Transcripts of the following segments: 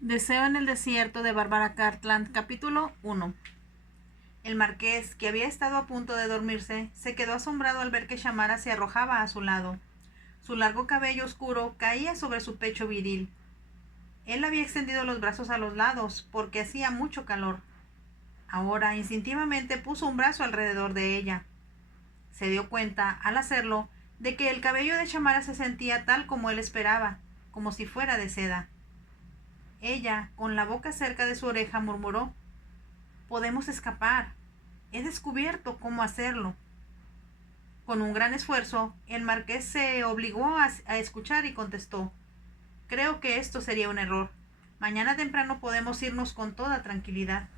Deseo en el desierto de Bárbara Cartland, capítulo 1. El marqués, que había estado a punto de dormirse, se quedó asombrado al ver que Shamara se arrojaba a su lado. Su largo cabello oscuro caía sobre su pecho viril. Él había extendido los brazos a los lados, porque hacía mucho calor. Ahora, instintivamente, puso un brazo alrededor de ella. Se dio cuenta, al hacerlo, de que el cabello de Shamara se sentía tal como él esperaba, como si fuera de seda. Ella, con la boca cerca de su oreja, murmuró: «Podemos escapar. He descubierto cómo hacerlo». Con un gran esfuerzo, el marqués se obligó a escuchar y contestó: «Creo que esto sería un error. Mañana temprano podemos irnos con toda tranquilidad».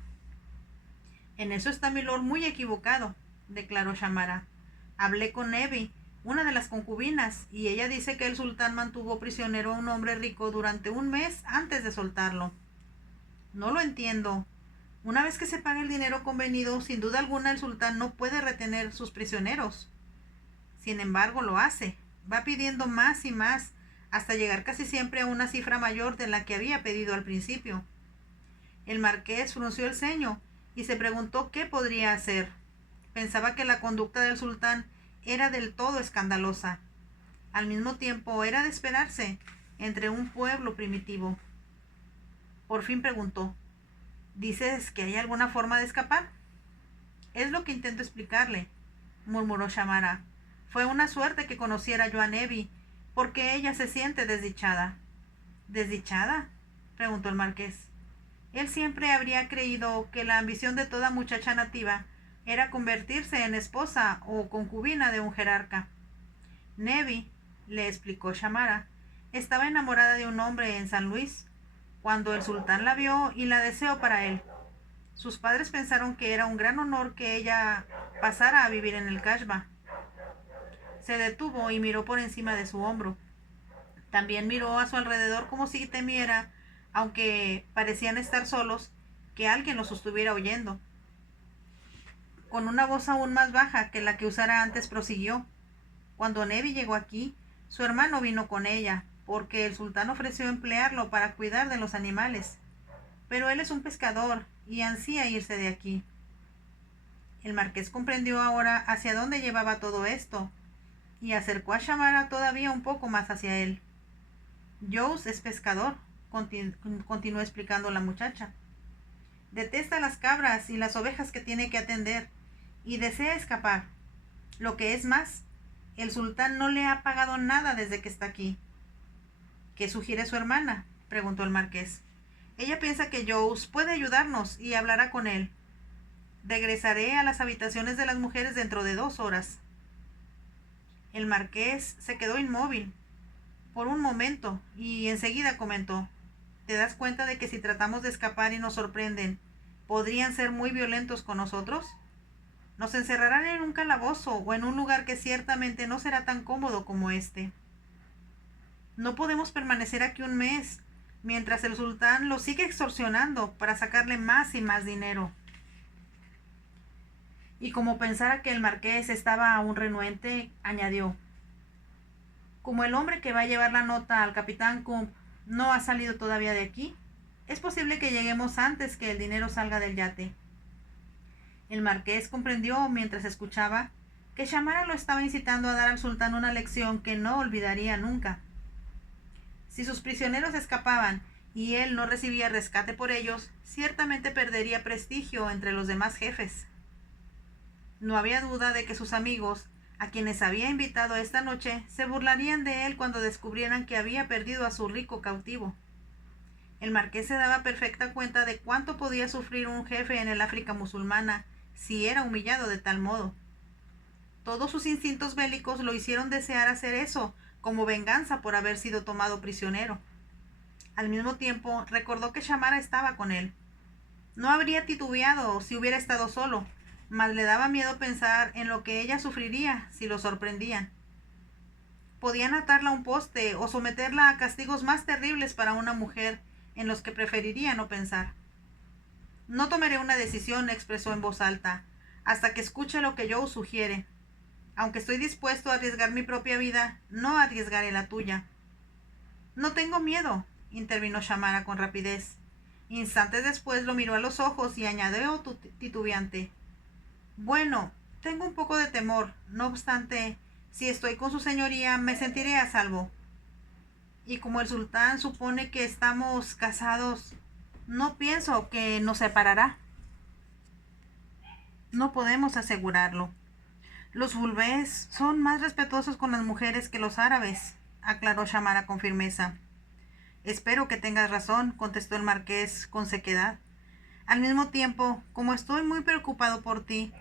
«En eso está milord muy equivocado», declaró Shamara. «Hablé con Nevi, una de las concubinas, y ella dice que el sultán mantuvo prisionero a un hombre rico durante un mes antes de soltarlo». «No lo entiendo. Una vez que se paga el dinero convenido, sin duda alguna el sultán no puede retener sus prisioneros. Sin embargo, lo hace. Va pidiendo más y más, hasta llegar casi siempre a una cifra mayor de la que había pedido al principio». El marqués frunció el ceño y se preguntó qué podría hacer. Pensaba que la conducta del sultán era del todo escandalosa. Al mismo tiempo, era de esperarse entre un pueblo primitivo. Por fin preguntó: «¿Dices que hay alguna forma de escapar?». «Es lo que intento explicarle», murmuró Shamara. «Fue una suerte que conociera yo a Nevi, porque ella se siente desdichada». «¿Desdichada?», preguntó el marqués. Él siempre habría creído que la ambición de toda muchacha nativa era convertirse en esposa o concubina de un jerarca. Nevi, le explicó Shamara, estaba enamorada de un hombre en San Luis, cuando el sultán la vio y la deseó para él. Sus padres pensaron que era un gran honor que ella pasara a vivir en el Kashba». Se detuvo y miró por encima de su hombro. También miró a su alrededor como si temiera, aunque parecían estar solos, que alguien los estuviera oyendo. Con una voz aún más baja que la que usara antes, prosiguió: «Cuando Nevi llegó aquí, su hermano vino con ella, porque el sultán ofreció emplearlo para cuidar de los animales. Pero él es un pescador y ansía irse de aquí». El marqués comprendió ahora hacia dónde llevaba todo esto, y acercó a Shamara todavía un poco más hacia él. «Jous es pescador», continuó explicando la muchacha. «Detesta las cabras y las ovejas que tiene que atender, y desea escapar. Lo que es más, el sultán no le ha pagado nada desde que está aquí». «¿Qué sugiere su hermana?», preguntó el marqués. «Ella piensa que Jous puede ayudarnos y hablará con él. Regresaré a las habitaciones de las mujeres dentro de 2 horas». El marqués se quedó inmóvil por un momento y enseguida comentó: «¿Te das cuenta de que si tratamos de escapar y nos sorprenden, podrían ser muy violentos con nosotros? Nos encerrarán en un calabozo o en un lugar que ciertamente no será tan cómodo como este. No podemos permanecer aquí un mes, mientras el sultán lo sigue extorsionando para sacarle más y más dinero». Y como pensara que el marqués estaba aún renuente, añadió: «Como el hombre que va a llevar la nota al capitán Kump no ha salido todavía de aquí, es posible que lleguemos antes que el dinero salga del yate». El marqués comprendió, mientras escuchaba, que Shamara lo estaba incitando a dar al sultán una lección que no olvidaría nunca. Si sus prisioneros escapaban y él no recibía rescate por ellos, ciertamente perdería prestigio entre los demás jefes. No había duda de que sus amigos, a quienes había invitado esta noche, se burlarían de él cuando descubrieran que había perdido a su rico cautivo. El marqués se daba perfecta cuenta de cuánto podía sufrir un jefe en el África musulmana si era humillado de tal modo. Todos sus instintos bélicos lo hicieron desear hacer eso, como venganza por haber sido tomado prisionero. Al mismo tiempo, recordó que Shamara estaba con él. No habría titubeado si hubiera estado solo, mas le daba miedo pensar en lo que ella sufriría si lo sorprendían. Podían atarla a un poste o someterla a castigos más terribles para una mujer, en los que preferiría no pensar. «No tomaré una decisión», expresó en voz alta, «hasta que escuche lo que Joe sugiere. Aunque estoy dispuesto a arriesgar mi propia vida, no arriesgaré la tuya». «No tengo miedo», intervino Shamara con rapidez. Instantes después lo miró a los ojos y añadió titubeante: bueno, tengo un poco de temor. No obstante, si estoy con su señoría, me sentiré a salvo. Y como el sultán supone que estamos casados, no pienso que nos separará. No podemos asegurarlo. Los bulbés son más respetuosos con las mujeres que los árabes, aclaró Shamara con firmeza. Espero que tengas razón, contestó el marqués con sequedad. Al mismo tiempo, como estoy muy preocupado por ti,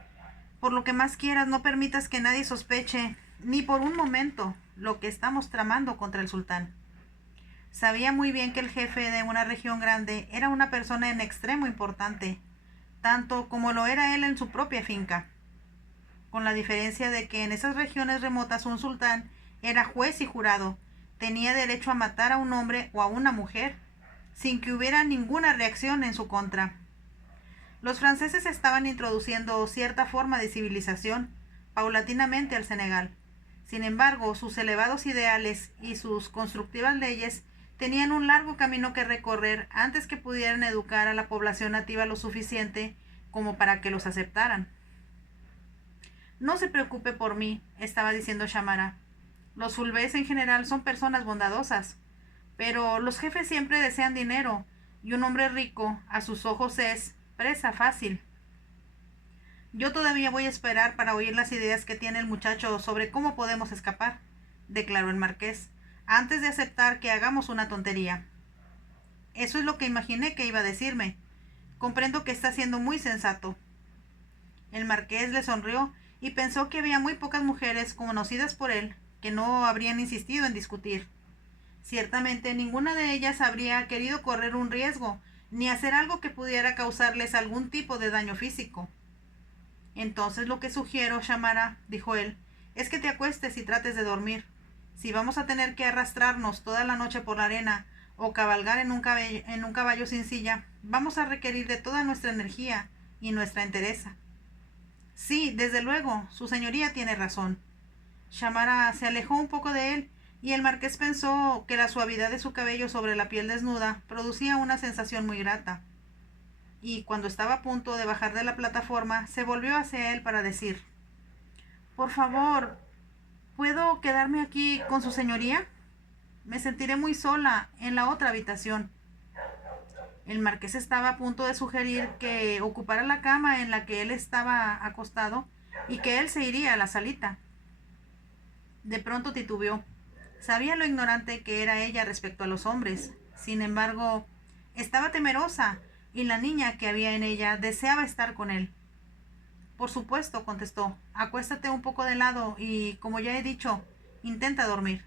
por lo que más quieras, no permitas que nadie sospeche, ni por un momento, lo que estamos tramando contra el sultán. Sabía muy bien que el jefe de una región grande era una persona en extremo importante, tanto como lo era él en su propia finca, con la diferencia de que en esas regiones remotas un sultán era juez y jurado, tenía derecho a matar a un hombre o a una mujer, sin que hubiera ninguna reacción en su contra. Los franceses estaban introduciendo cierta forma de civilización paulatinamente al Senegal. Sin embargo, sus elevados ideales y sus constructivas leyes tenían un largo camino que recorrer antes que pudieran educar a la población nativa lo suficiente como para que los aceptaran. No se preocupe por mí, estaba diciendo Shamara. Los fulbés en general son personas bondadosas, pero los jefes siempre desean dinero, y un hombre rico, a sus ojos, es presa fácil. Yo todavía voy a esperar para oír las ideas que tiene el muchacho sobre cómo podemos escapar, declaró el marqués, antes de aceptar que hagamos una tontería. Eso es lo que imaginé que iba a decirme. Comprendo que está siendo muy sensato. El marqués le sonrió y pensó que había muy pocas mujeres conocidas por él que no habrían insistido en discutir. Ciertamente ninguna de ellas habría querido correr un riesgo, ni hacer algo que pudiera causarles algún tipo de daño físico. Entonces lo que sugiero, Shamara, dijo él, es que te acuestes y trates de dormir. Si vamos a tener que arrastrarnos toda la noche por la arena o cabalgar en un caballo sin silla, vamos a requerir de toda nuestra energía y nuestra entereza. Sí, desde luego, su señoría tiene razón. Shamara se alejó un poco de él y el marqués pensó que la suavidad de su cabello sobre la piel desnuda producía una sensación muy grata. Y cuando estaba a punto de bajar de la plataforma, se volvió hacia él para decir: por favor, ¿puedo quedarme aquí con su señoría? Me sentiré muy sola en la otra habitación. El marqués estaba a punto de sugerir que ocupara la cama en la que él estaba acostado y que él se iría a la salita. De pronto titubeó. Sabía lo ignorante que era ella respecto a los hombres. Sin embargo, estaba temerosa y la niña que había en ella deseaba estar con él. Por supuesto, contestó. Acuéstate un poco de lado y, como ya he dicho, intenta dormir.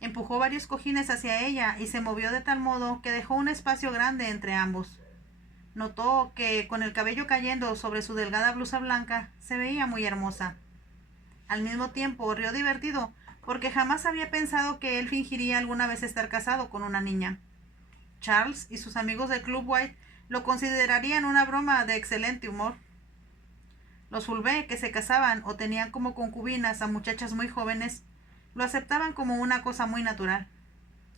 Empujó varios cojines hacia ella y se movió de tal modo que dejó un espacio grande entre ambos. Notó que, con el cabello cayendo sobre su delgada blusa blanca, se veía muy hermosa. Al mismo tiempo rió divertido, porque jamás había pensado que él fingiría alguna vez estar casado con una niña. Charles y sus amigos del Club White lo considerarían una broma de excelente humor. Los Fulbé, que se casaban o tenían como concubinas a muchachas muy jóvenes, lo aceptaban como una cosa muy natural.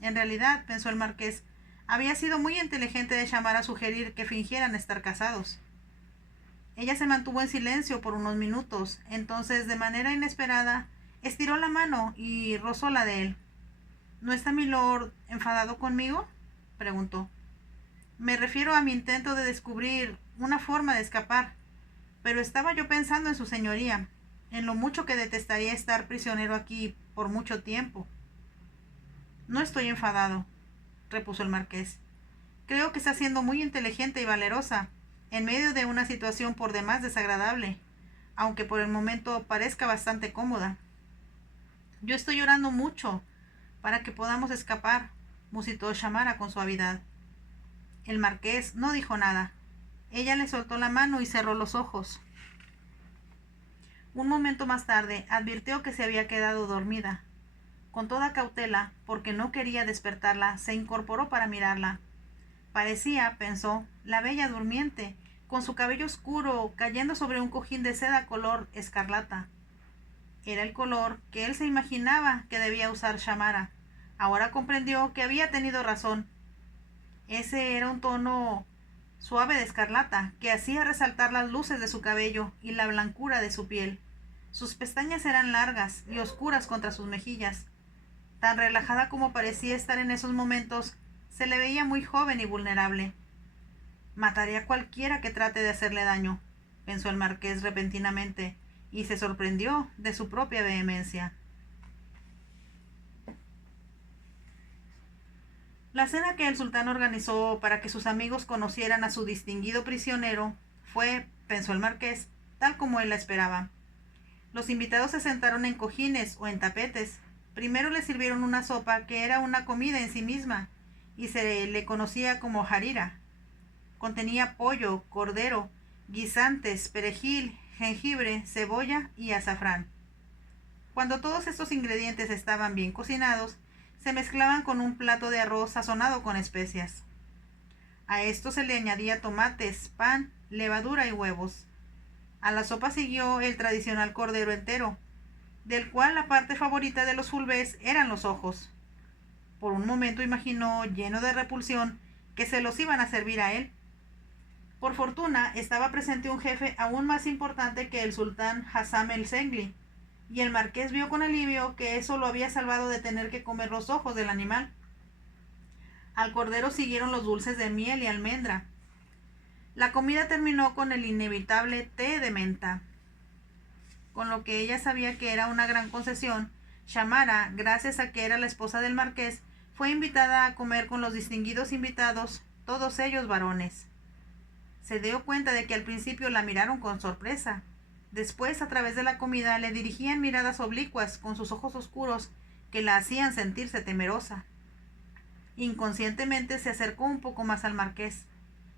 En realidad, pensó el marqués, había sido muy inteligente de llamar a sugerir que fingieran estar casados. Ella se mantuvo en silencio por unos minutos, entonces, de manera inesperada, estiró la mano y rozó la de él. ¿No está milord enfadado conmigo?, preguntó. Me refiero a mi intento de descubrir una forma de escapar, pero estaba yo pensando en su señoría, en lo mucho que detestaría estar prisionero aquí por mucho tiempo. No estoy enfadado, repuso el marqués. Creo que está siendo muy inteligente y valerosa, en medio de una situación por demás desagradable, aunque por el momento parezca bastante cómoda. Yo estoy llorando mucho para que podamos escapar, musitó Shamara con suavidad. El marqués no dijo nada. Ella le soltó la mano y cerró los ojos. Un momento más tarde advirtió que se había quedado dormida. Con toda cautela, porque no quería despertarla, se incorporó para mirarla. Parecía, pensó, la bella durmiente, con su cabello oscuro cayendo sobre un cojín de seda color escarlata. Era el color que él se imaginaba que debía usar Shamara, Ahora comprendió que había tenido razón. Ese era un tono suave de escarlata que hacía resaltar las luces de su cabello y la blancura de su piel. Sus pestañas eran largas y oscuras contra sus mejillas. Tan relajada como parecía estar en esos momentos, se le veía muy joven y vulnerable. Mataré a cualquiera que trate de hacerle daño, pensó el marqués repentinamente, y se sorprendió de su propia vehemencia. La cena que el sultán organizó para que sus amigos conocieran a su distinguido prisionero fue, pensó el marqués, tal como él la esperaba. Los invitados se sentaron en cojines o en tapetes. Primero le sirvieron una sopa que era una comida en sí misma y se le conocía como harira. Contenía pollo, cordero, guisantes, perejil, jengibre, cebolla y azafrán. Cuando todos estos ingredientes estaban bien cocinados, se mezclaban con un plato de arroz sazonado con especias. A esto se le añadía tomates, pan, levadura y huevos. A la sopa siguió el tradicional cordero entero, del cual la parte favorita de los fulbés eran los ojos. Por un momento imaginó, lleno de repulsión, que se los iban a servir a él. Por fortuna, estaba presente un jefe aún más importante que el sultán Hassam el Zengli, y el marqués vio con alivio que eso lo había salvado de tener que comer los ojos del animal. Al cordero siguieron los dulces de miel y almendra. La comida terminó con el inevitable té de menta. Con lo que ella sabía que era una gran concesión, Shamara, gracias a que era la esposa del marqués, fue invitada a comer con los distinguidos invitados, todos ellos varones. Se dio cuenta de que al principio la miraron con sorpresa. Después, a través de la comida, le dirigían miradas oblicuas con sus ojos oscuros que la hacían sentirse temerosa. Inconscientemente se acercó un poco más al marqués.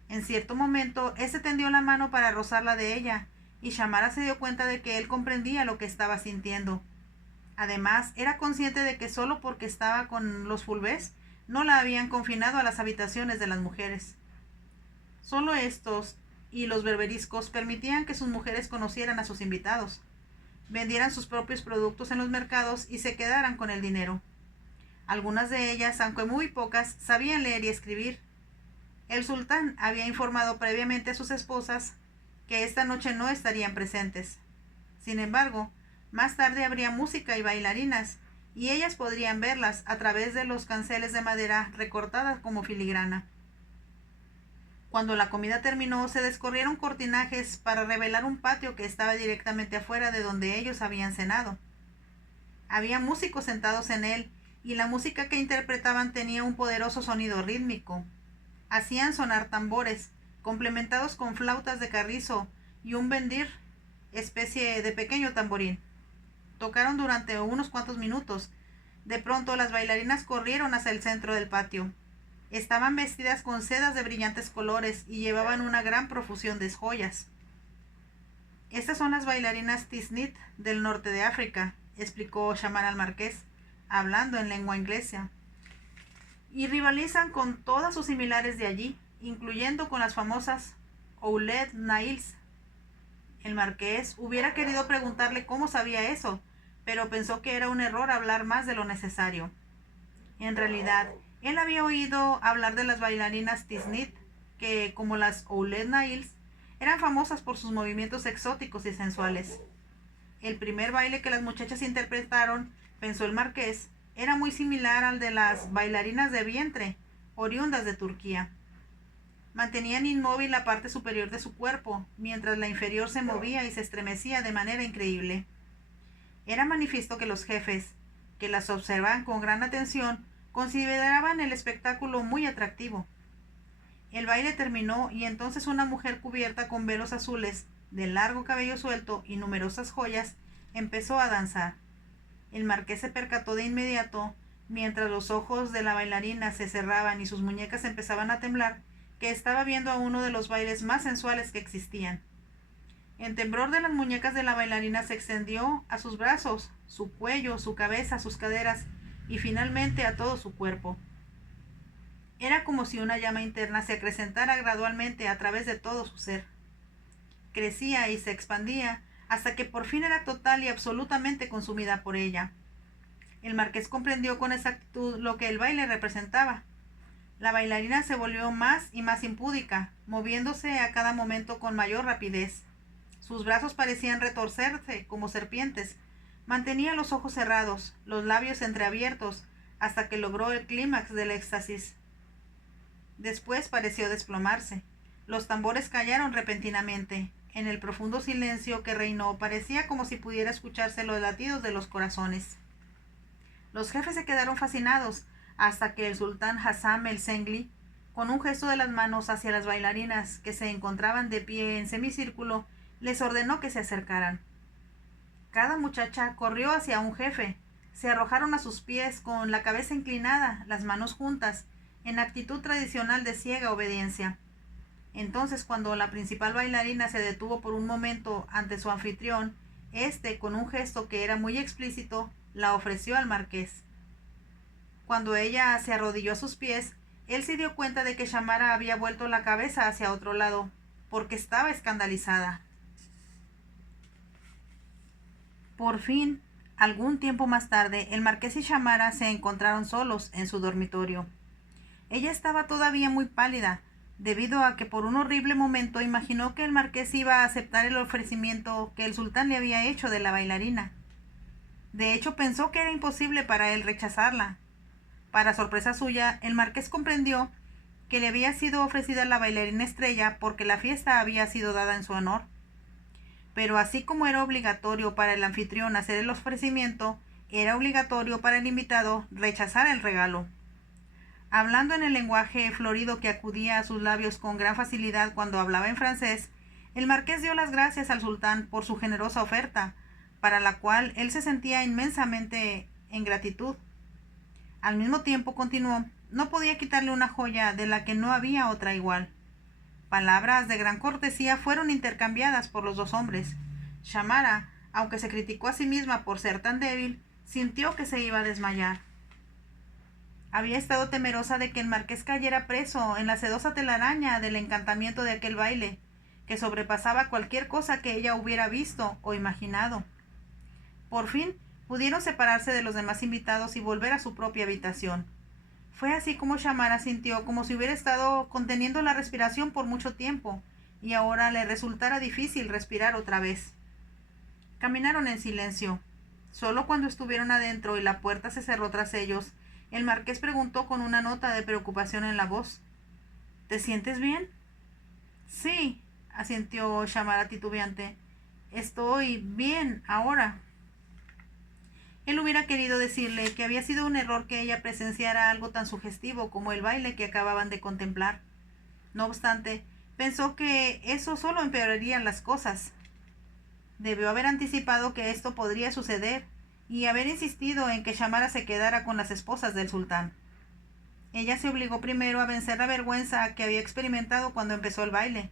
En cierto momento, éste tendió la mano para rozarla de ella, y Shamara se dio cuenta de que él comprendía lo que estaba sintiendo. Además, era consciente de que solo porque estaba con los fulbés, no la habían confinado a las habitaciones de las mujeres. Solo estos y los berberiscos permitían que sus mujeres conocieran a sus invitados, vendieran sus propios productos en los mercados y se quedaran con el dinero. Algunas de ellas, aunque muy pocas, sabían leer y escribir. El sultán había informado previamente a sus esposas que esta noche no estarían presentes. Sin embargo, más tarde habría música y bailarinas, y ellas podrían verlas a través de los canceles de madera recortadas como filigrana. Cuando la comida terminó, se descorrieron cortinajes para revelar un patio que estaba directamente afuera de donde ellos habían cenado. Había músicos sentados en él, y la música que interpretaban tenía un poderoso sonido rítmico. Hacían sonar tambores, complementados con flautas de carrizo y un bendir, especie de pequeño tamborín. Tocaron durante unos cuantos minutos. De pronto las bailarinas corrieron hacia el centro del patio. Estaban vestidas con sedas de brillantes colores y llevaban una gran profusión de joyas. Estas son las bailarinas Tisnit del norte de África, explicó Shaman al marqués, hablando en lengua inglesa, y rivalizan con todas sus similares de allí, incluyendo con las famosas Ouled Nails. El marqués hubiera querido preguntarle cómo sabía eso, pero pensó que era un error hablar más de lo necesario. En realidad, él había oído hablar de las bailarinas Tisnit, que, como las Ouled Nails, eran famosas por sus movimientos exóticos y sensuales. El primer baile que las muchachas interpretaron, pensó el marqués, era muy similar al de las bailarinas de vientre, oriundas de Turquía. Mantenían inmóvil la parte superior de su cuerpo, mientras la inferior se movía y se estremecía de manera increíble. Era manifiesto que los jefes, que las observaban con gran atención, consideraban el espectáculo muy atractivo. El baile terminó y entonces una mujer cubierta con velos azules, de largo cabello suelto y numerosas joyas, empezó a danzar. El marqués se percató de inmediato, mientras los ojos de la bailarina se cerraban y sus muñecas empezaban a temblar, que estaba viendo a uno de los bailes más sensuales que existían. El temblor de las muñecas de la bailarina se extendió a sus brazos, su cuello, su cabeza, sus caderas y finalmente a todo su cuerpo. Era como si una llama interna se acrecentara gradualmente a través de todo su ser. Crecía y se expandía hasta que por fin era total y absolutamente consumida por ella. El marqués comprendió con exactitud lo que el baile representaba. La bailarina se volvió más y más impúdica, moviéndose a cada momento con mayor rapidez. Sus brazos parecían retorcerse como serpientes. Mantenía los ojos cerrados, los labios entreabiertos, hasta que logró el clímax del éxtasis. Después pareció desplomarse. Los tambores callaron repentinamente. En el profundo silencio que reinó parecía como si pudiera escucharse los latidos de los corazones. Los jefes se quedaron fascinados hasta que el sultán Hassam el Zengli, con un gesto de las manos hacia las bailarinas que se encontraban de pie en semicírculo, les ordenó que se acercaran. Cada muchacha corrió hacia un jefe. Se arrojaron a sus pies con la cabeza inclinada, las manos juntas, en actitud tradicional de ciega obediencia. Entonces, cuando la principal bailarina se detuvo por un momento ante su anfitrión, éste, con un gesto que era muy explícito, la ofreció al marqués. Cuando ella se arrodilló a sus pies, él se dio cuenta de que Shamara había vuelto la cabeza hacia otro lado, porque estaba escandalizada. Por fin, algún tiempo más tarde, el marqués y Shamara se encontraron solos en su dormitorio. Ella estaba todavía muy pálida, debido a que por un horrible momento imaginó que el marqués iba a aceptar el ofrecimiento que el sultán le había hecho de la bailarina. De hecho, pensó que era imposible para él rechazarla. Para sorpresa suya, el marqués comprendió que le había sido ofrecida la bailarina estrella porque la fiesta había sido dada en su honor. Pero así como era obligatorio para el anfitrión hacer el ofrecimiento, era obligatorio para el invitado rechazar el regalo. Hablando en el lenguaje florido que acudía a sus labios con gran facilidad cuando hablaba en francés, el marqués dio las gracias al sultán por su generosa oferta, para la cual él se sentía inmensamente en gratitud. Al mismo tiempo, continuó, no podía quitarle una joya de la que no había otra igual. Palabras de gran cortesía fueron intercambiadas por los dos hombres. Shamara, aunque se criticó a sí misma por ser tan débil, sintió que se iba a desmayar. Había estado temerosa de que el marqués cayera preso en la sedosa telaraña del encantamiento de aquel baile, que sobrepasaba cualquier cosa que ella hubiera visto o imaginado. Por fin, pudieron separarse de los demás invitados y volver a su propia habitación. Fue así como Shamara sintió como si hubiera estado conteniendo la respiración por mucho tiempo, y ahora le resultara difícil respirar otra vez. Caminaron en silencio. Solo cuando estuvieron adentro y la puerta se cerró tras ellos, el marqués preguntó con una nota de preocupación en la voz. ¿Te sientes bien? Sí, asintió Shamara titubeante. Estoy bien ahora. Él hubiera querido decirle que había sido un error que ella presenciara algo tan sugestivo como el baile que acababan de contemplar. No obstante, pensó que eso solo empeoraría las cosas. Debió haber anticipado que esto podría suceder y haber insistido en que Shamara se quedara con las esposas del sultán. Ella se obligó primero a vencer la vergüenza que había experimentado cuando empezó el baile.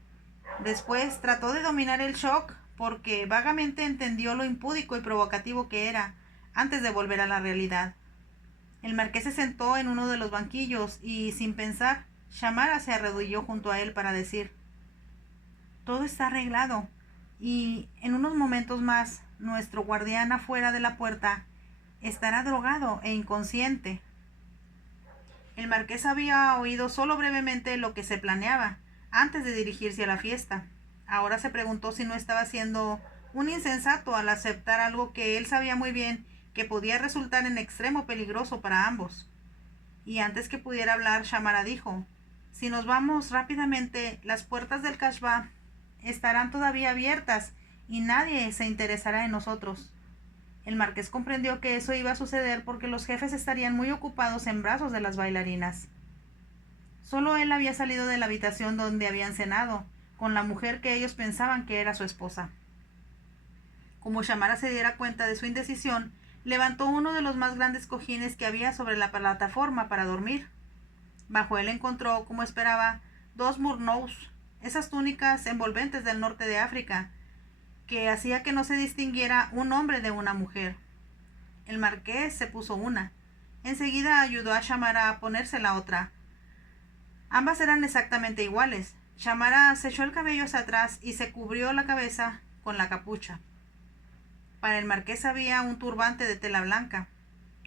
Después trató de dominar el shock porque vagamente entendió lo impúdico y provocativo que era, antes de volver a la realidad. El marqués se sentó en uno de los banquillos y, sin pensar, Shamara se arrodilló junto a él para decir: todo está arreglado, y en unos momentos más nuestro guardián afuera de la puerta estará drogado e inconsciente. El marqués había oído solo brevemente lo que se planeaba antes de dirigirse a la fiesta. Ahora se preguntó si no estaba siendo un insensato al aceptar algo que él sabía muy bien que podía resultar en extremo peligroso para ambos. Y antes que pudiera hablar, Shamara dijo: si nos vamos rápidamente, las puertas del Kashba estarán todavía abiertas y nadie se interesará en nosotros. El marqués comprendió que eso iba a suceder porque los jefes estarían muy ocupados en brazos de las bailarinas. Solo él había salido de la habitación donde habían cenado, con la mujer que ellos pensaban que era su esposa. Como Shamara se diera cuenta de su indecisión, levantó uno de los más grandes cojines que había sobre la plataforma para dormir. Bajo él encontró, como esperaba, 2 murnous, esas túnicas envolventes del norte de África, que hacía que no se distinguiera un hombre de una mujer. El marqués se puso una. Enseguida ayudó a Shamara a ponerse la otra. Ambas eran exactamente iguales. Shamara se echó el cabello hacia atrás y se cubrió la cabeza con la capucha. Para el marqués había un turbante de tela blanca.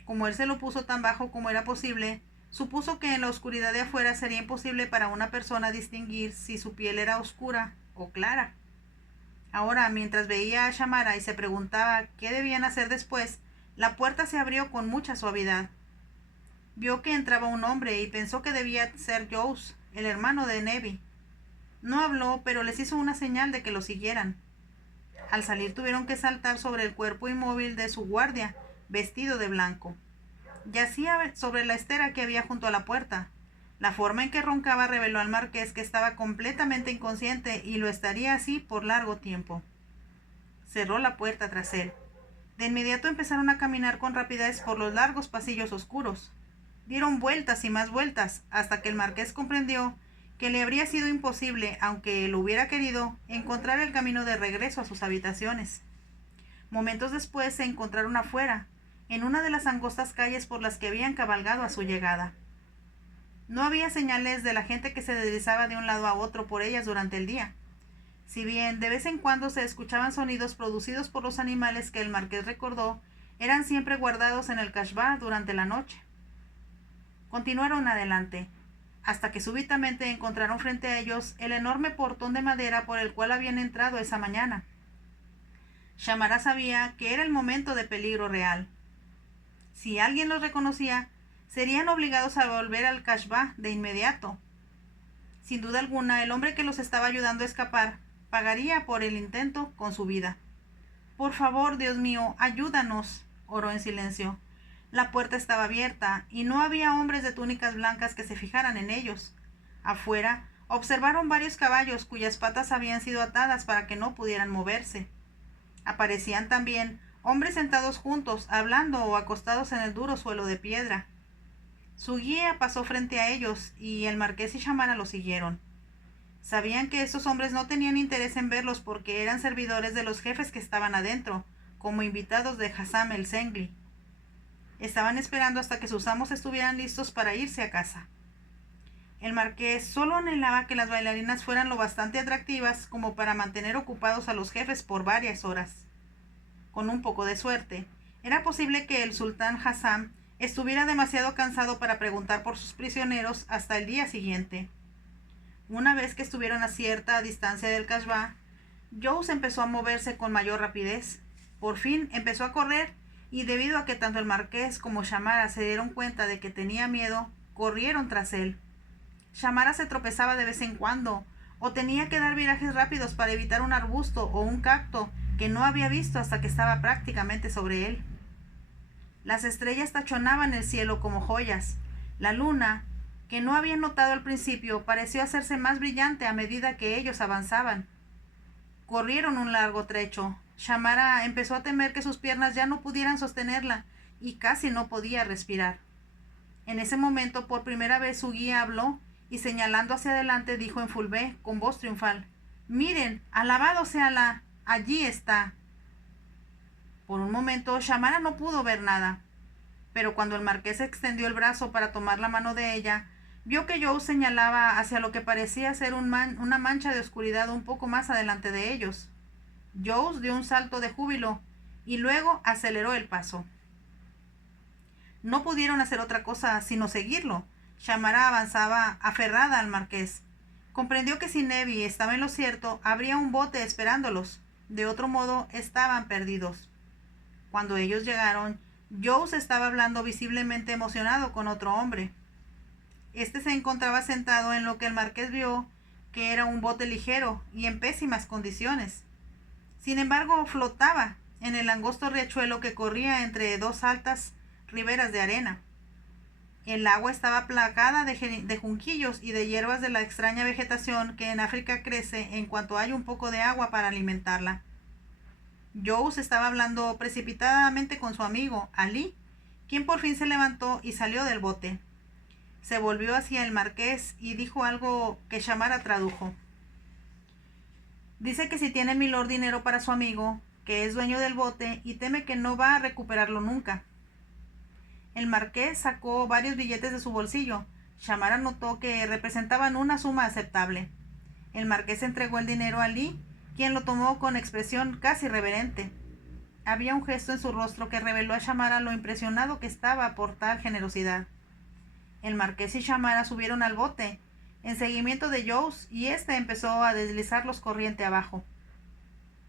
como él se lo puso tan bajo como era posible, supuso que en la oscuridad de afuera sería imposible para una persona distinguir si su piel era oscura o clara. Ahora, mientras veía a Shamara y se preguntaba qué debían hacer después, la puerta se abrió con mucha suavidad. Vio que entraba un hombre y pensó que debía ser Jous, el hermano de Nevi. No habló, pero les hizo una señal de que lo siguieran. Al salir tuvieron que saltar sobre el cuerpo inmóvil de su guardia, vestido de blanco. Yacía sobre la estera que había junto a la puerta. La forma en que roncaba reveló al marqués que estaba completamente inconsciente y lo estaría así por largo tiempo. Cerró la puerta tras él. De inmediato empezaron a caminar con rapidez por los largos pasillos oscuros. Dieron vueltas y más vueltas, hasta que el marqués comprendió que le habría sido imposible, aunque lo hubiera querido, encontrar el camino de regreso a sus habitaciones. Momentos después se encontraron afuera, en una de las angostas calles por las que habían cabalgado a su llegada. No había señales de la gente que se deslizaba de un lado a otro por ellas durante el día. Si bien de vez en cuando se escuchaban sonidos producidos por los animales que el marqués recordó, eran siempre guardados en el cashbah durante la noche. Continuaron adelante, hasta que súbitamente encontraron frente a ellos el enorme portón de madera por el cual habían entrado esa mañana. Shamara sabía que era el momento de peligro real. Si alguien los reconocía, serían obligados a volver al cashbah de inmediato. Sin duda alguna, el hombre que los estaba ayudando a escapar pagaría por el intento con su vida. «Por favor, Dios mío, ayúdanos», oró en silencio. La puerta estaba abierta y no había hombres de túnicas blancas que se fijaran en ellos. Afuera observaron varios caballos cuyas patas habían sido atadas para que no pudieran moverse. Aparecían también hombres sentados juntos, hablando o acostados en el duro suelo de piedra. Su guía pasó frente a ellos y el marqués y Shamara lo siguieron. Sabían que esos hombres no tenían interés en verlos porque eran servidores de los jefes que estaban adentro, como invitados de Hassam el Zengli. Estaban esperando hasta que sus amos estuvieran listos para irse a casa. El marqués solo anhelaba que las bailarinas fueran lo bastante atractivas como para mantener ocupados a los jefes por varias horas. Con un poco de suerte, era posible que el sultán Hassam estuviera demasiado cansado para preguntar por sus prisioneros hasta el día siguiente. Una vez que estuvieron a cierta distancia del cashbah, Jous empezó a moverse con mayor rapidez. Por fin empezó a correr y debido a que tanto el marqués como Shamara se dieron cuenta de que tenía miedo, corrieron tras él. Shamara se tropezaba de vez en cuando o tenía que dar virajes rápidos para evitar un arbusto o un cacto que no había visto hasta que estaba prácticamente sobre él. Las estrellas tachonaban el cielo como joyas. La luna, que no habían notado al principio, pareció hacerse más brillante a medida que ellos avanzaban. Corrieron un largo trecho. Shamara empezó a temer que sus piernas ya no pudieran sostenerla y casi no podía respirar. En ese momento, por primera vez, su guía habló y señalando hacia adelante dijo en fulbé con voz triunfal: «Miren, alabado sea Alá, allí está». Por un momento Shamara no pudo ver nada, pero cuando el marqués extendió el brazo para tomar la mano de ella, vio que Jous señalaba hacia lo que parecía ser una mancha de oscuridad un poco más adelante de ellos. Jous dio un salto de júbilo y luego aceleró el paso. No pudieron hacer otra cosa sino seguirlo. Shamara avanzaba aferrada al marqués. Comprendió que si Nevi estaba en lo cierto, habría un bote esperándolos. De otro modo, estaban perdidos. Cuando ellos llegaron, Jous estaba hablando visiblemente emocionado con otro hombre. Este se encontraba sentado en lo que el marqués vio que era un bote ligero y en pésimas condiciones. Sin embargo, flotaba en el angosto riachuelo que corría entre dos altas riberas de arena. El agua estaba plagada de junquillos y de hierbas de la extraña vegetación que en África crece en cuanto hay un poco de agua para alimentarla. Jous estaba hablando precipitadamente con su amigo, Ali, quien por fin se levantó y salió del bote. Se volvió hacia el marqués y dijo algo que Shamara tradujo. Dice que si tiene milord dinero para su amigo, que es dueño del bote y teme que no va a recuperarlo nunca. El marqués sacó varios billetes de su bolsillo. Shamara notó que representaban una suma aceptable. El marqués entregó el dinero a Ali, quien lo tomó con expresión casi reverente. había un gesto en su rostro que reveló a Shamara lo impresionado que estaba por tal generosidad. El marqués y Shamara subieron al bote, en seguimiento de Jones, y éste empezó a deslizarlos corriente abajo.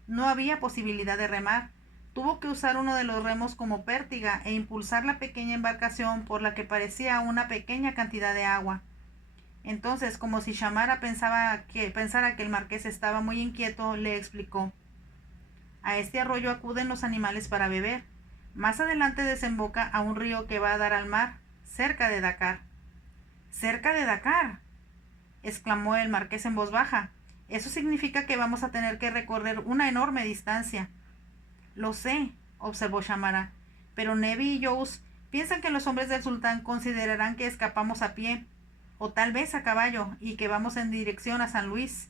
No había posibilidad de remar. Tuvo que usar uno de los remos como pértiga e impulsar la pequeña embarcación por la que parecía una pequeña cantidad de agua. Entonces, como si Shamara pensara que el marqués estaba muy inquieto, le explicó: a este arroyo acuden los animales para beber. Más adelante desemboca a un río que va a dar al mar, cerca de Dakar. ¿Cerca de Dakar?, exclamó el marqués en voz baja. Eso significa que vamos a tener que recorrer una enorme distancia. Lo sé, observó Shamara, pero Nevi y Jones piensan que los hombres del sultán considerarán que escapamos a pie, o tal vez a caballo, y que vamos en dirección a San Luis.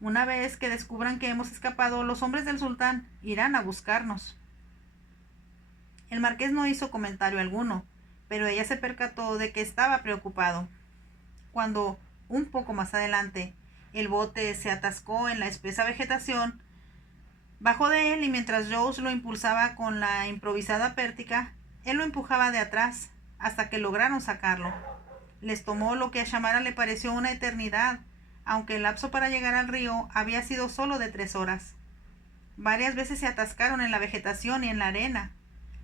Una vez que descubran que hemos escapado, los hombres del sultán irán a buscarnos. El marqués no hizo comentario alguno, pero ella se percató de que estaba preocupado. Cuando, un poco más adelante, el bote se atascó en la espesa vegetación, bajó de él y mientras Jones lo impulsaba con la improvisada pértiga, él lo empujaba de atrás hasta que lograron sacarlo. Les tomó lo que a Shamara le pareció una eternidad, aunque el lapso para llegar al río había sido solo de 3 horas. Varias veces se atascaron en la vegetación y en la arena.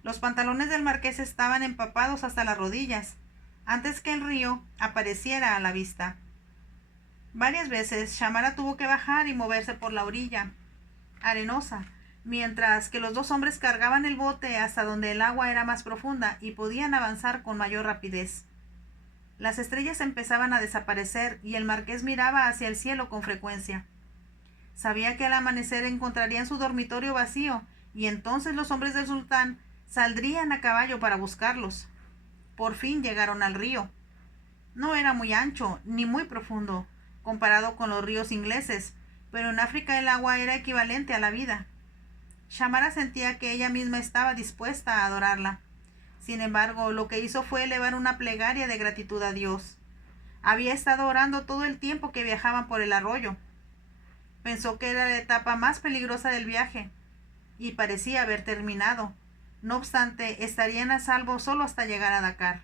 Los pantalones del marqués estaban empapados hasta las rodillas, antes que el río apareciera a la vista. Varias veces Shamara tuvo que bajar y moverse por la orilla arenosa, mientras que los dos hombres cargaban el bote hasta donde el agua era más profunda y podían avanzar con mayor rapidez. Las estrellas empezaban a desaparecer y el marqués miraba hacia el cielo con frecuencia. Sabía que al amanecer encontrarían su dormitorio vacío y entonces los hombres del sultán saldrían a caballo para buscarlos. Por fin llegaron al río. No era muy ancho ni muy profundo, comparado con los ríos ingleses, pero en África el agua era equivalente a la vida. Shamara sentía que ella misma estaba dispuesta a adorarla. Sin embargo, lo que hizo fue elevar una plegaria de gratitud a Dios. Había estado orando todo el tiempo que viajaban por el arroyo. Pensó que era la etapa más peligrosa del viaje, y parecía haber terminado. No obstante, estarían a salvo solo hasta llegar a Dakar.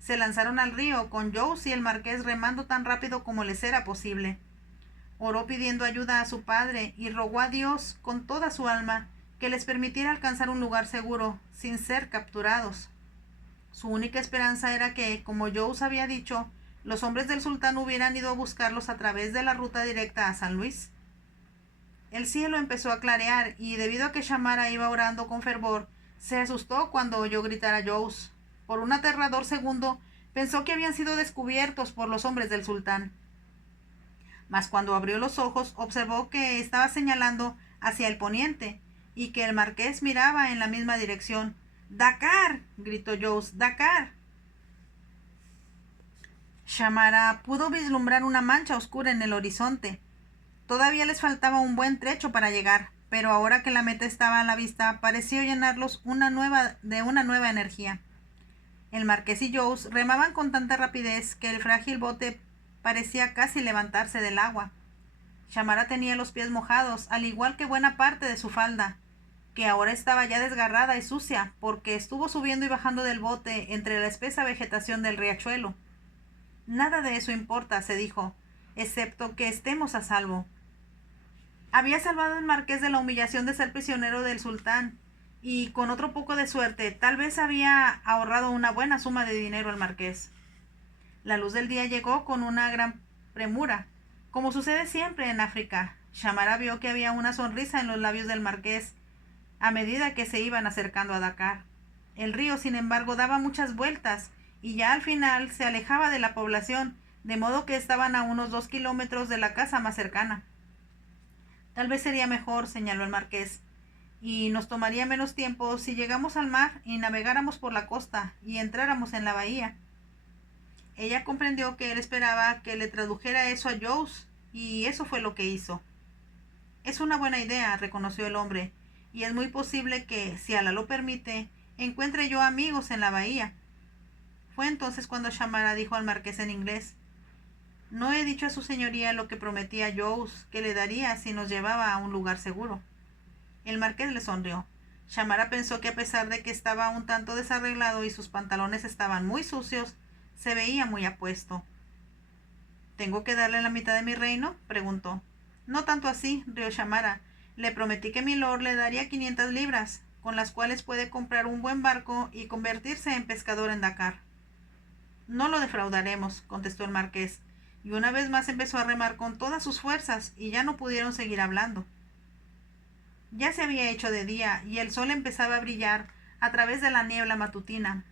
Se lanzaron al río, con Jones y el marqués remando tan rápido como les era posible. Oró pidiendo ayuda a su padre y rogó a Dios con toda su alma que les permitiera alcanzar un lugar seguro, sin ser capturados. Su única esperanza era que, como Jones había dicho, los hombres del sultán hubieran ido a buscarlos a través de la ruta directa a San Luis. El cielo empezó a clarear y, debido a que Shamara iba orando con fervor, se asustó cuando oyó gritar a Jones. Por un aterrador segundo, pensó que habían sido descubiertos por los hombres del sultán. Mas cuando abrió los ojos, observó que estaba señalando hacia el poniente y que el marqués miraba en la misma dirección. ¡Dakar!, gritó Jones. ¡Dakar! Shamara pudo vislumbrar una mancha oscura en el horizonte. Todavía les faltaba un buen trecho para llegar, pero ahora que la meta estaba a la vista, pareció llenarlos de una nueva energía. El marqués y Jones remaban con tanta rapidez que el frágil bote parecía casi levantarse del agua. Shamara tenía los pies mojados, al igual que buena parte de su falda, que ahora estaba ya desgarrada y sucia, porque estuvo subiendo y bajando del bote entre la espesa vegetación del riachuelo. Nada de eso importa, se dijo, excepto que estemos a salvo. Había salvado al marqués de la humillación de ser prisionero del sultán, y con otro poco de suerte, tal vez había ahorrado una buena suma de dinero al marqués. La luz del día llegó con una gran premura. Como sucede siempre en África, Shamara vio que había una sonrisa en los labios del marqués a medida que se iban acercando a Dakar. El río, sin embargo, daba muchas vueltas y ya al final se alejaba de la población, de modo que estaban a unos 2 kilómetros de la casa más cercana. Tal vez sería mejor, señaló el marqués, y nos tomaría menos tiempo si llegamos al mar y navegáramos por la costa y entráramos en la bahía. Ella comprendió que él esperaba que le tradujera eso a Jones, y eso fue lo que hizo. Es una buena idea, reconoció el hombre, y es muy posible que, si Alá lo permite, encuentre yo amigos en la bahía. Fue entonces cuando Shamara dijo al marqués en inglés: no he dicho a su señoría lo que prometí a Jones que le daría si nos llevaba a un lugar seguro. El marqués le sonrió. Shamara pensó que a pesar de que estaba un tanto desarreglado y sus pantalones estaban muy sucios, se veía muy apuesto. ¿Tengo que darle la mitad de mi reino?, preguntó. No tanto así, rió Shamara. Le prometí que milord le daría 500 libras, con las cuales puede comprar un buen barco y convertirse en pescador en Dakar. No lo defraudaremos, contestó el marqués, y una vez más empezó a remar con todas sus fuerzas, y ya no pudieron seguir hablando. Ya se había hecho de día, y el sol empezaba a brillar a través de la niebla matutina.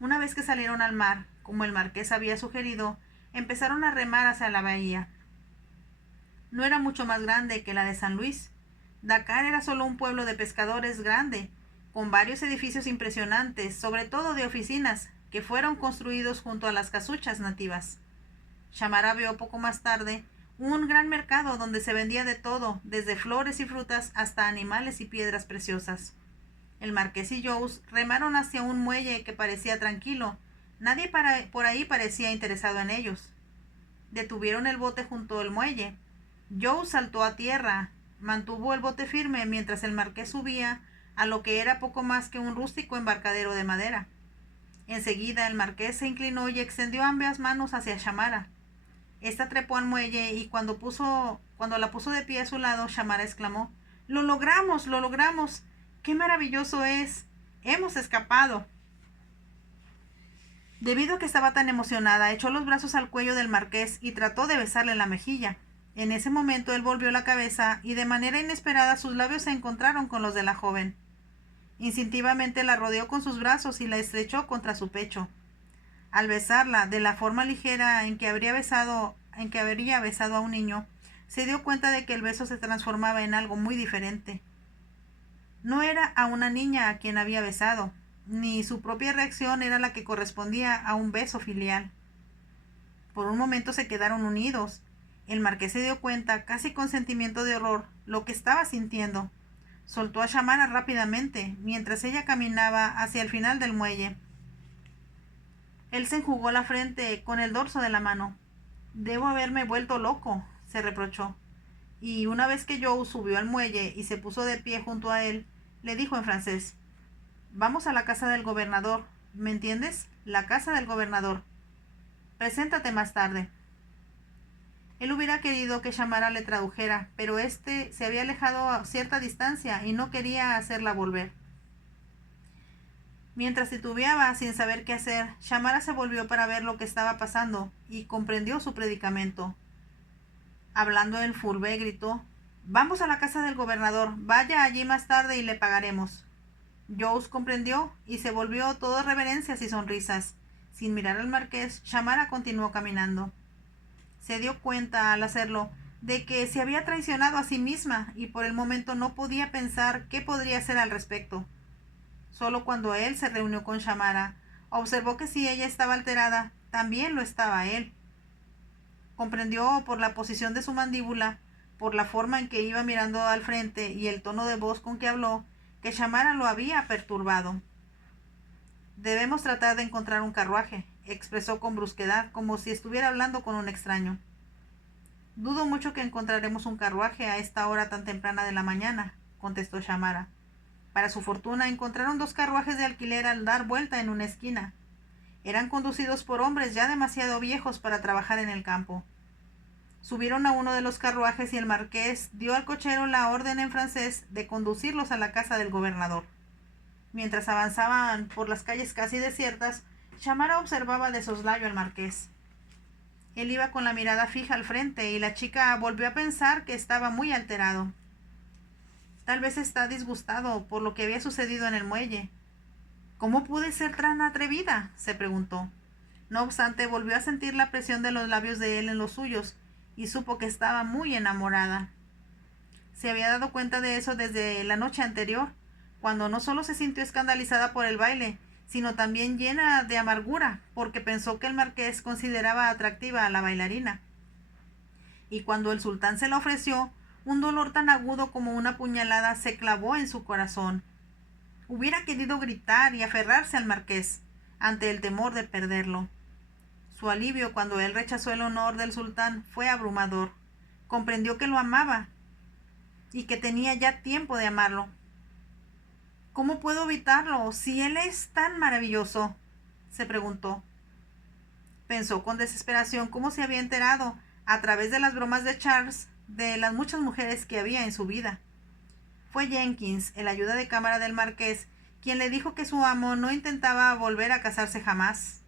Una vez que salieron al mar, como el marqués había sugerido, empezaron a remar hacia la bahía. No era mucho más grande que la de San Luis. Dakar era solo un pueblo de pescadores grande, con varios edificios impresionantes, sobre todo de oficinas, que fueron construidos junto a las casuchas nativas. Shamara vio poco más tarde un gran mercado donde se vendía de todo, desde flores y frutas hasta animales y piedras preciosas. El marqués y Jones remaron hacia un muelle que parecía tranquilo. Nadie por ahí parecía interesado en ellos. Detuvieron el bote junto al muelle. Joe saltó a tierra, mantuvo el bote firme mientras el marqués subía a lo que era poco más que un rústico embarcadero de madera. Enseguida el marqués se inclinó y extendió ambas manos hacia Shamara. Esta trepó al muelle y cuando la puso de pie a su lado, Shamara exclamó: ¡Lo logramos! ¡Lo logramos! ¡Qué maravilloso es! ¡Hemos escapado! Debido a que estaba tan emocionada, echó los brazos al cuello del marqués y trató de besarle la mejilla. En ese momento él volvió la cabeza y de manera inesperada sus labios se encontraron con los de la joven. Instintivamente la rodeó con sus brazos y la estrechó contra su pecho. Al besarla, de la forma ligera en que habría besado a un niño, se dio cuenta de que el beso se transformaba en algo muy diferente. No era a una niña a quien había besado, ni su propia reacción era la que correspondía a un beso filial. Por un momento se quedaron unidos. El marqués se dio cuenta, casi con sentimiento de horror, lo que estaba sintiendo. Soltó a Shamara rápidamente, mientras ella caminaba hacia el final del muelle. Él se enjugó la frente con el dorso de la mano. «Debo haberme vuelto loco», se reprochó. Y una vez que Joe subió al muelle y se puso de pie junto a él, le dijo en francés: «Vamos a la casa del gobernador. ¿Me entiendes? La casa del gobernador. Preséntate más tarde». Él hubiera querido que Shamara le tradujera, pero éste se había alejado a cierta distancia y no quería hacerla volver. Mientras titubeaba sin saber qué hacer, Shamara se volvió para ver lo que estaba pasando y comprendió su predicamento. Hablando en Fourbe, gritó: «Vamos a la casa del gobernador. Vaya allí más tarde y le pagaremos». Joe comprendió y se volvió todo reverencias y sonrisas. Sin mirar al marqués, Shamara continuó caminando. Se dio cuenta, al hacerlo, de que se había traicionado a sí misma y por el momento no podía pensar qué podría hacer al respecto. Solo cuando él se reunió con Shamara, observó que si ella estaba alterada, también lo estaba él. Comprendió por la posición de su mandíbula, por la forma en que iba mirando al frente y el tono de voz con que habló, que Shamara lo había perturbado. «Debemos tratar de encontrar un carruaje», expresó con brusquedad, como si estuviera hablando con un extraño. «Dudo mucho que encontraremos un carruaje a esta hora tan temprana de la mañana», contestó Shamara. Para su fortuna encontraron 2 carruajes de alquiler al dar vuelta en una esquina. Eran conducidos por hombres ya demasiado viejos para trabajar en el campo. Subieron a uno de los carruajes y el marqués dio al cochero la orden en francés de conducirlos a la casa del gobernador. Mientras avanzaban por las calles casi desiertas, Shamara observaba de soslayo al marqués. Él iba con la mirada fija al frente y la chica volvió a pensar que estaba muy alterado. Tal vez está disgustado por lo que había sucedido en el muelle. «¿Cómo pude ser tan atrevida?», se preguntó. No obstante, volvió a sentir la presión de los labios de él en los suyos y supo que estaba muy enamorada. Se había dado cuenta de eso desde la noche anterior, cuando no solo se sintió escandalizada por el baile, sino también llena de amargura, porque pensó que el marqués consideraba atractiva a la bailarina. Y cuando el sultán se la ofreció, un dolor tan agudo como una puñalada se clavó en su corazón. Hubiera querido gritar y aferrarse al marqués, ante el temor de perderlo. Su alivio cuando él rechazó el honor del sultán fue abrumador. Comprendió que lo amaba. y que tenía ya tiempo de amarlo. ¿Cómo puedo evitarlo si él es tan maravilloso?, se preguntó. Pensó con desesperación cómo se había enterado, a través de las bromas de Charles, de las muchas mujeres que había en su vida. Fue Jenkins, el ayuda de cámara del marqués, quien le dijo que su amo no intentaba volver a casarse jamás.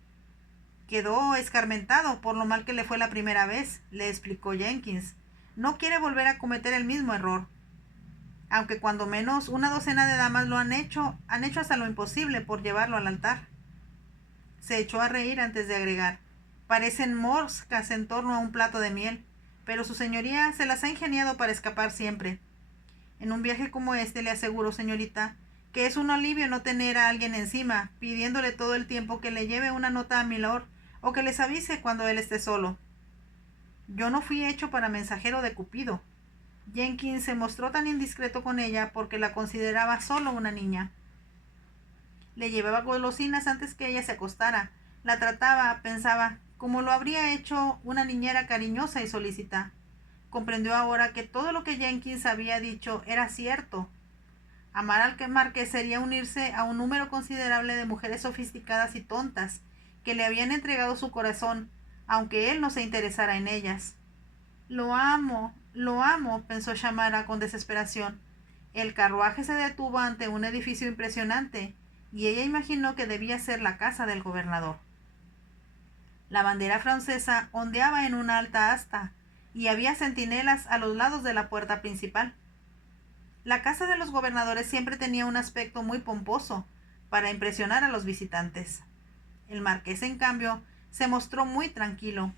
Quedó escarmentado por lo mal que le fue la primera vez, le explicó Jenkins. No quiere volver a cometer el mismo error. Aunque cuando menos una docena de damas lo han hecho hasta lo imposible por llevarlo al altar. Se echó a reír antes de agregar. Parecen moscas en torno a un plato de miel, pero su señoría se las ha ingeniado para escapar siempre. En un viaje como este le aseguro, señorita, que es un alivio no tener a alguien encima, pidiéndole todo el tiempo que le lleve una nota a Milord o que les avise cuando él esté solo. Yo no fui hecho para mensajero de Cupido. Jenkins se mostró tan indiscreto con ella porque la consideraba solo una niña. Le llevaba golosinas antes que ella se acostara. La trataba, pensaba, como lo habría hecho una niñera cariñosa y solícita. Comprendió ahora que todo lo que Jenkins había dicho era cierto. Amar al marqués sería unirse a un número considerable de mujeres sofisticadas y tontas, que le habían entregado su corazón, aunque él no se interesara en ellas. Lo amo, pensó Shamara con desesperación. El carruaje se detuvo ante un edificio impresionante, y ella imaginó que debía ser la casa del gobernador. La bandera francesa ondeaba en una alta asta, y había centinelas a los lados de la puerta principal. La casa de los gobernadores siempre tenía un aspecto muy pomposo, para impresionar a los visitantes. El marqués, en cambio, se mostró muy tranquilo.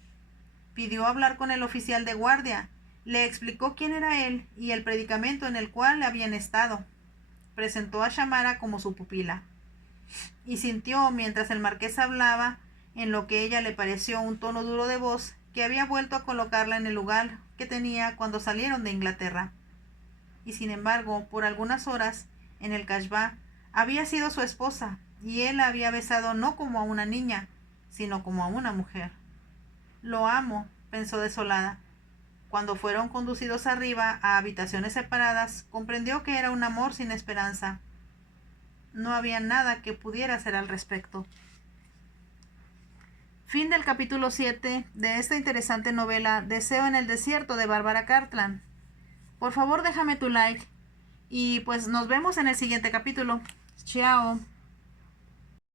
Pidió hablar con el oficial de guardia, le explicó quién era él y el predicamento en el cual habían estado. Presentó a Shamara como su pupila. Y sintió, mientras el marqués hablaba, en lo que ella le pareció un tono duro de voz, que había vuelto a colocarla en el lugar que tenía cuando salieron de Inglaterra. Y sin embargo, por algunas horas, en el Casbah, había sido su esposa, y él la había besado no como a una niña, sino como a una mujer. Lo amo, pensó desolada. Cuando fueron conducidos arriba a habitaciones separadas, comprendió que era un amor sin esperanza. No había nada que pudiera hacer al respecto. Fin del capítulo 7 de esta interesante novela Deseo en el desierto de Bárbara Cartland. Por favor, déjame tu like y pues nos vemos en el siguiente capítulo. Chao.